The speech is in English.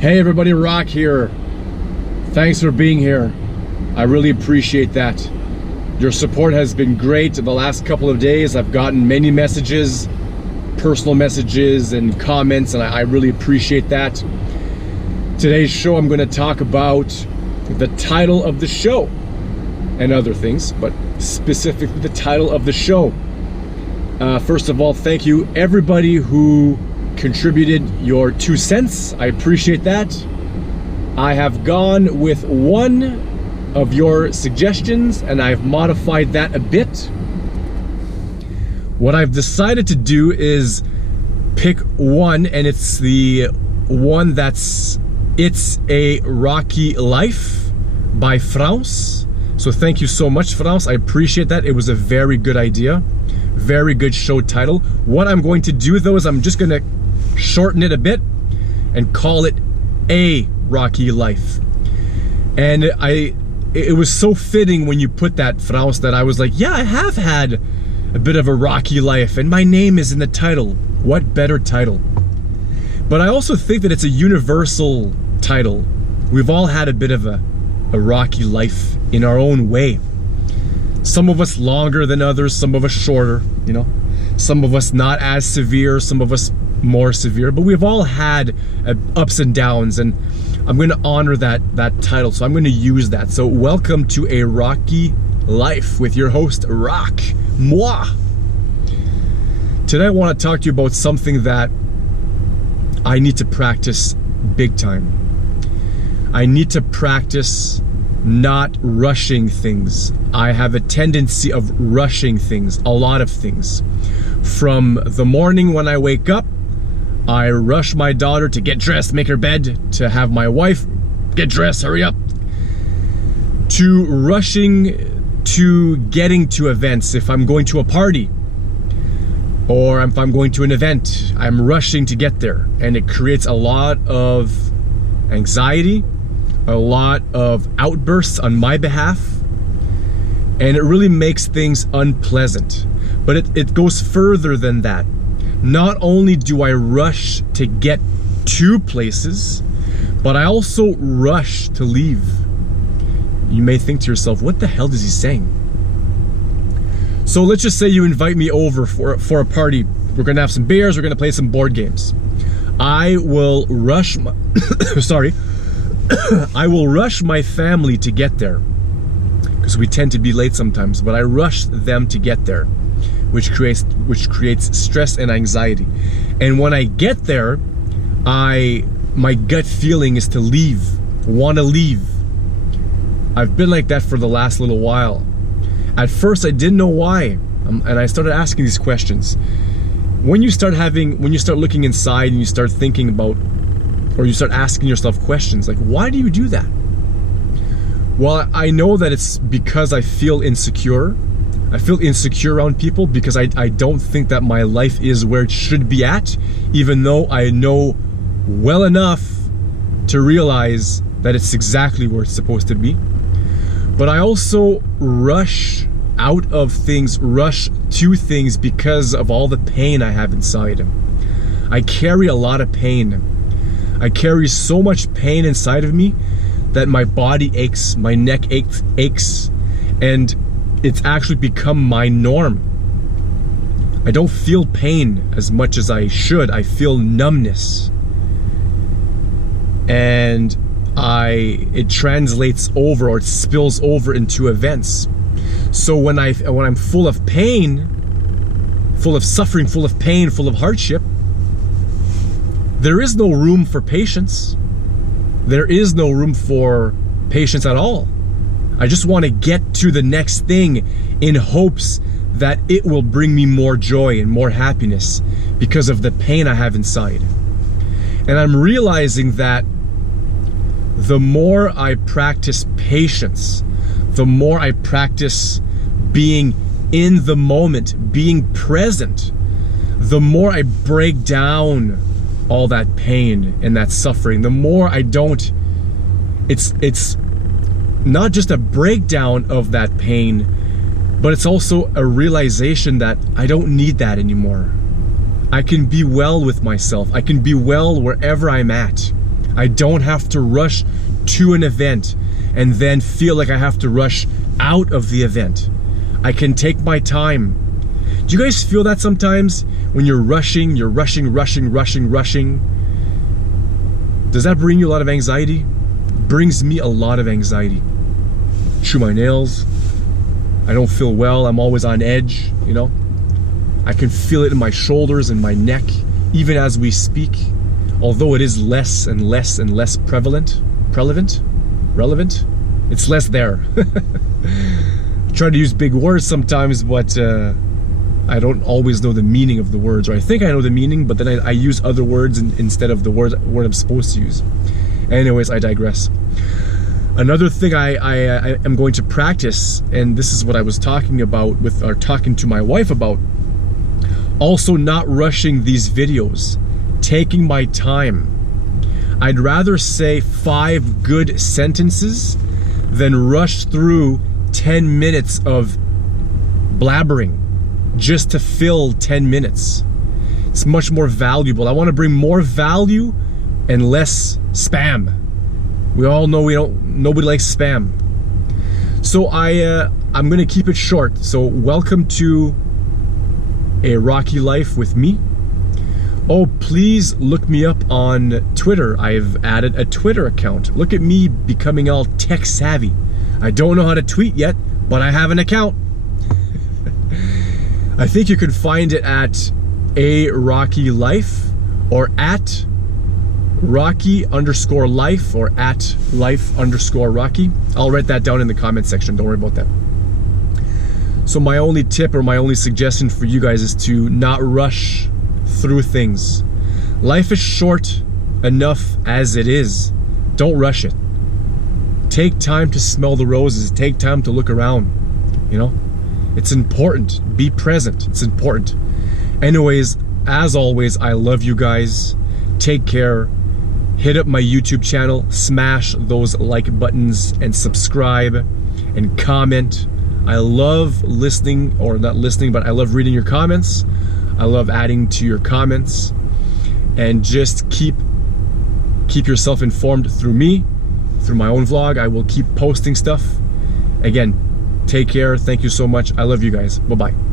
Hey everybody, Rock here. Thanks for being here. I really appreciate that. Your support has been great the last couple of days. I've gotten many messages, personal messages and comments, and I really appreciate that. Today's show, I'm going to talk about the title of the show and other things, but specifically the title of the show. First of all, thank you everybody who contributed your 2 cents. I appreciate that. I have gone with one of your suggestions and I've modified that a bit. What I've decided to do is pick one, and it's the one that's It's a Rocky Life by France. So thank you so much, France. I appreciate that. It was a very good idea. Very good show title. What I'm going to do though is I'm just going to shorten it a bit and call it A Rocky Life. And it was so fitting when you put that, France, that I was like, yeah, I have had a bit of a rocky life and my name is in the title. What better title? But I also think that it's a universal title. We've all had a bit of a rocky life in our own way. Some of us longer than others, some of us shorter, you know. Some of us not as severe, some of us more severe, but we've all had ups and downs, and I'm going to honor that title, so I'm going to use that. So welcome to A Rocky Life with your host, Rock, moi. Today I want to talk to you about something that I need to practice big time. I need to practice not rushing things. I have a tendency of rushing things, a lot of things. From the morning when I wake up, I rush my daughter to get dressed, make her bed, to have my wife get dressed, hurry up, to rushing to getting to events. If I'm going to a party or if I'm going to an event, I'm rushing to get there, and it creates a lot of anxiety, a lot of outbursts on my behalf, and it really makes things unpleasant. But it goes further than that. Not only do I rush to get to places, but I also rush to leave. You may think to yourself, what the hell is he saying? So let's just say you invite me over for a party. We're gonna have some beers, we're gonna play some board games. I will rush my I will rush my family to get there, because we tend to be late sometimes, but I rush them to get there, which creates stress and anxiety. And when I get there, my gut feeling is to leave, want to leave. I've been like that for the last little while. At first I didn't know why, and I started asking these questions. When you start looking inside and you start thinking about, or you start asking yourself questions like, why do you do that? Well, I know that it's because I feel insecure. I feel insecure around people because I don't think that my life is where it should be at, even though I know well enough to realize that it's exactly where it's supposed to be. But I also rush out of things, rush to things because of all the pain I have inside. I carry a lot of pain. I carry so much pain inside of me that my body aches, my neck aches, and it's actually become my norm. I don't feel pain as much as I should. I feel numbness. And it translates over, or it spills over into events. So when I'm full of pain, full of suffering, full of pain, full of hardship, there is no room for patience. There is no room for patience at all. I just want to get to the next thing in hopes that it will bring me more joy and more happiness because of the pain I have inside. And I'm realizing that the more I practice patience, the more I practice being in the moment, being present, the more I break down all that pain and that suffering, the more I don't, it's not just a breakdown of that pain, but it's also a realization that I don't need that anymore. I can be well with myself. I can be well wherever I'm at. I don't have to rush to an event and then feel like I have to rush out of the event. I can take my time. Do you guys feel that sometimes when you're rushing, rushing? Does that bring you a lot of anxiety? Brings me a lot of anxiety. Chew my nails. I don't feel well. I'm always on edge, you know? I can feel it in my shoulders and my neck, even as we speak. Although it is less and less and less relevant. It's less there. Try to use big words sometimes, but I don't always know the meaning of the words, or I think I know the meaning, but then I use other words instead of the word I'm supposed to use. Anyways, I digress. Another thing I am going to practice, and this is what I was talking to my wife about, also not rushing these videos, taking my time. I'd rather say 5 good sentences than rush through 10 minutes of blabbering just to fill 10 minutes. It's much more valuable. I want to bring more value and less spam. We all know nobody likes spam. So I'm gonna keep it short. So welcome to A Rocky Life with me. Oh, please look me up on Twitter. I've added a Twitter account. Look at me becoming all tech savvy. I don't know how to tweet yet, but I have an account. I think you can find it at A Rocky Life or at Rocky_life or at life_Rocky. I'll write that down in the comment section. Don't worry about that. So my only tip or my only suggestion for you guys is to not rush through things. Life is short enough as it is. Don't rush it. Take time to smell the roses. Take time to look around. You know, it's important. Be present. It's important. Anyways, as always, I love you guys. Take care. Hit up my YouTube channel. Smash those like buttons and subscribe and comment. I love listening, or not listening, but I love reading your comments. I love adding to your comments, and just keep yourself informed through me, through my own vlog. I will keep posting stuff. Again, take care. Thank you so much. I love you guys. Bye-bye.